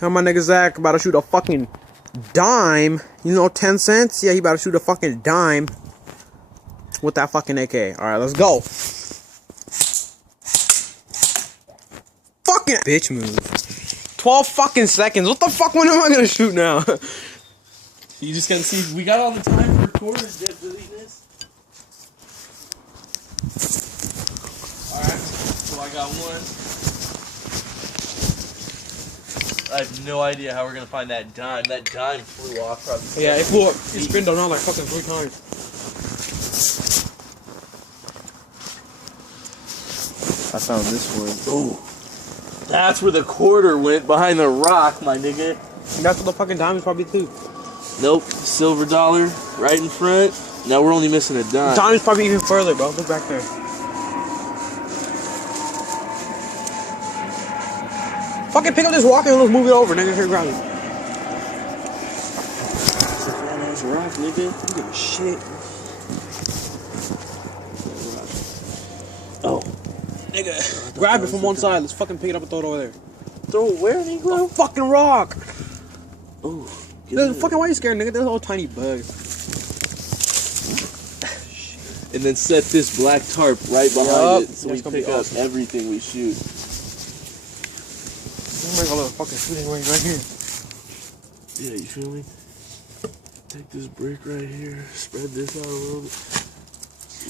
How my nigga Zach about to shoot a fucking dime? You know, 10 cents? Yeah, he about to shoot a fucking dime with that fucking AK. Alright, let's go. Fucking bitch move. 12 fucking seconds. What the fuck? When am I gonna shoot now? You just gotta see. We got all the time to record and delete this. Alright, so I got one. I have no idea how we're gonna find that dime. That dime flew off probably. Yeah, it flew up. It spun around like fucking 3 times. I found this one. Ooh. That's where the quarter went, behind the rock, my nigga. And that's what the fucking dime is probably too. Nope, silver dollar right in front. Now we're only missing a dime. Dime is probably even further, bro. Look back there. Fucking pick up this rock and let's move it over, nigga. Here, grab it. It's a fat ass rock, nigga. You give a shit. Oh. Nigga, grab it from one side. Let's fucking pick it up and throw it over there. Throw it where, Negro? A fucking rock. Ooh. Fucking, why are you scared, nigga? There's a little tiny bug. And then set this black tarp right behind it so That's we gonna be pick up awesome. everything we shoot. I'm gonna go little fucking shooting range right here. Yeah, you feel me? Take this brick right here, spread this out a little bit.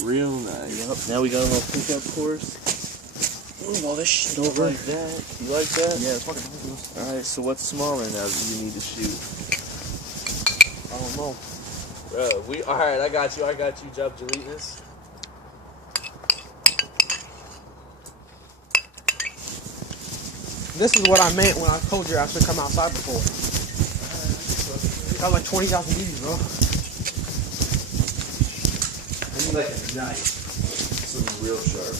Real nice. Yep. Now we got a little pickup course. Move all this shit Don't over. like that. You like that? Yeah, it's fucking ridiculous. Alright, so what's smaller now that you need to shoot? I don't know. Bro, alright, I got you, Job Jalitas. This is what I meant when I told you I should come outside before. Got like 20,000 views, bro. I need like a knife. Something real sharp.